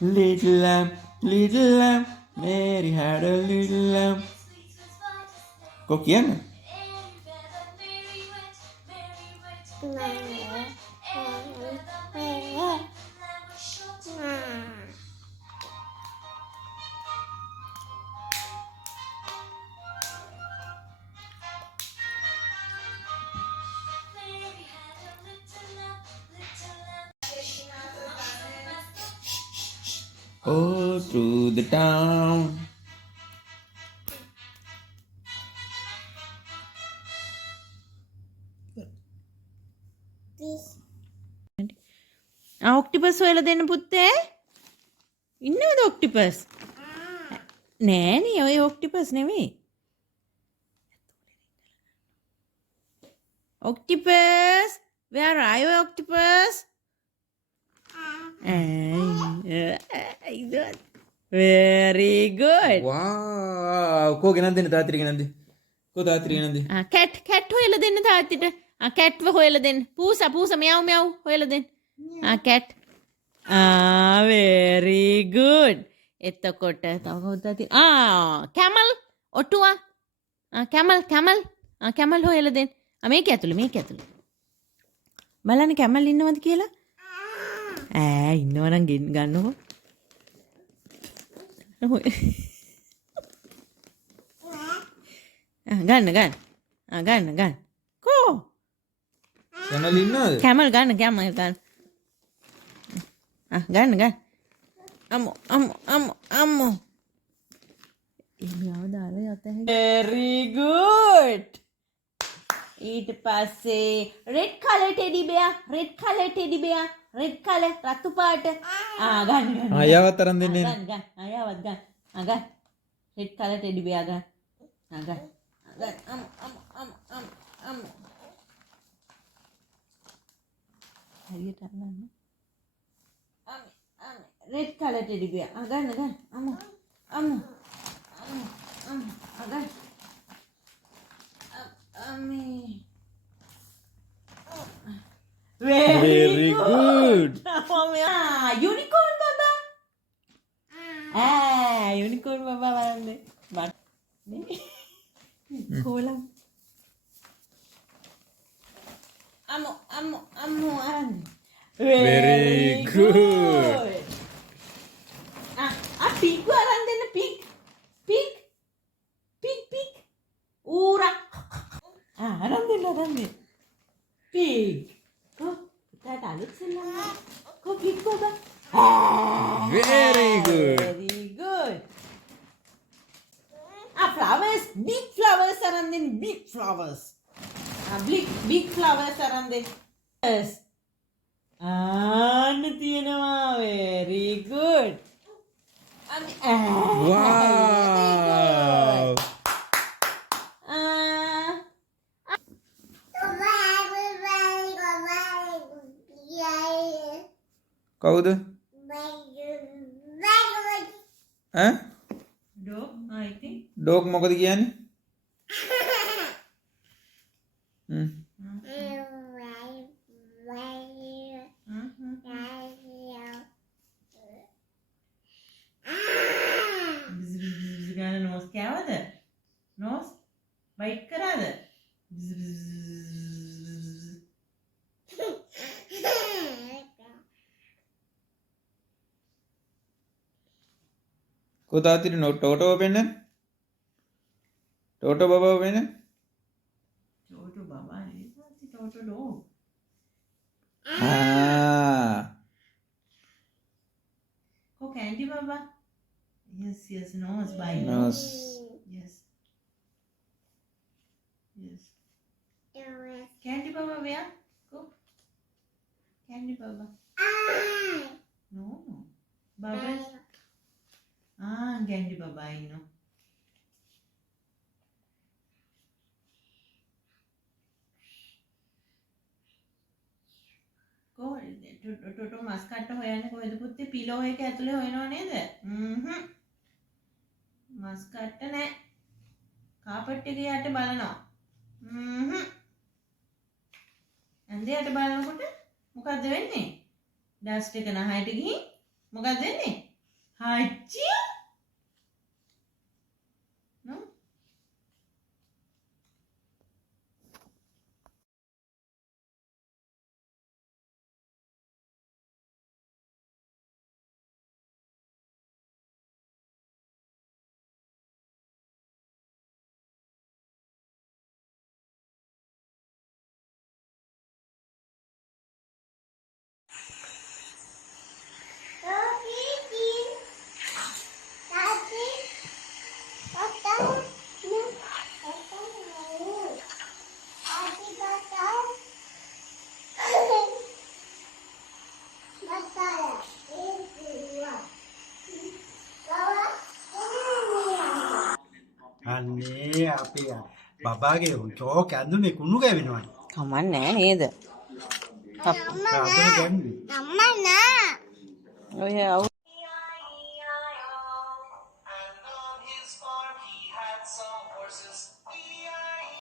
little lamb, Mary had a little lamb. Kau kian? All through the town. ඔක්ටිපස් හොයලා දෙන්න පුත්තේ. ඉන්නවද ඔක්ටිපස්? නෑනේ ඔය ඔක්ටිපස් නෙමෙයි. Octopus, where are you, octopus? Very good. Wow. Kau kenal dia tak teri kenal dia. Kau tak teri kenal dia. Cat හොයලා දෙන්න තාත්තිට. cat හොයලා දෙන්න. පූසා meow හොයලා දෙන්න. cat. Very good. එතකොට තව කවුද තියෙන්නේ? camel ඔටුවා. camel හොයලා දෙන්න. මේක ඇතුළේ. බලන්න කැමල් ඉන්නවද කියලා? ඉන්නවනම් ගන්නකො. ගන්න. කෝ? Kemel ඉන්නවද? කැමල් ගන්න. ගන්න. අම්මෝ. එහෙම දාලා යත හැකි. Very good. ඊට පස්සේ red color teddy bear red color රතු පාට ගන්න ආයවත් අරන් දෙන්නේ ගන්න ආයවත් ගන්න red color teddy bear ගන්න හරියට අරන්න red color teddy bear ගන්න අම්මෝ ගන්න Very good. Unicorn baba. Unicorn baba බලන්න. කොලම්. අම්මෝ අරන්. Very good. pig අරන් දෙන්න pig. ඌරා. අරන් දෙන්න. pig. That Alex Go pig baba. Very good. Very good. Flowers, big flowers around then big flowers. Big flowers around then. Yes. තියෙනවා. Very good. Wow. කවුද? Dog, I think. ඩොග් මොකද කියන්නේ? ගාන නෝස් කෑවද? නෝස් බයිට් කරාද? කෝ තාත්තිට ටෝටෝ වෙන්න? ටෝටෝ බබා වෙන්න? Toto baba නේ. Toto dog. Oh, candy baba. Yes, nose by Nose. Yes. Candy baba where? Go. Candy baba. No. Baba. Candy baba I know. ටොටෝ මස් කට්ට හොයන්නේ කොහෙද පුත්තේ? පිලෝ එක ඇතුලේ හොයනව නේද? මස් කට්ට නෑ. කාපට් එකේ යට බලනවා. හන්දියට බලනකොට මොකද්ද වෙන්නේ? ඩස්ට් එක නහයට ගිහින් මොකද්ද වෙන්නේ? හච්චි නෝ අනේ අපේ බබාගේ චෝක් ඇඳුනේ කුණු ගෑවෙනවනේ. කමන්නේ නේද? අතන ගැන්නේ. ඔය අවු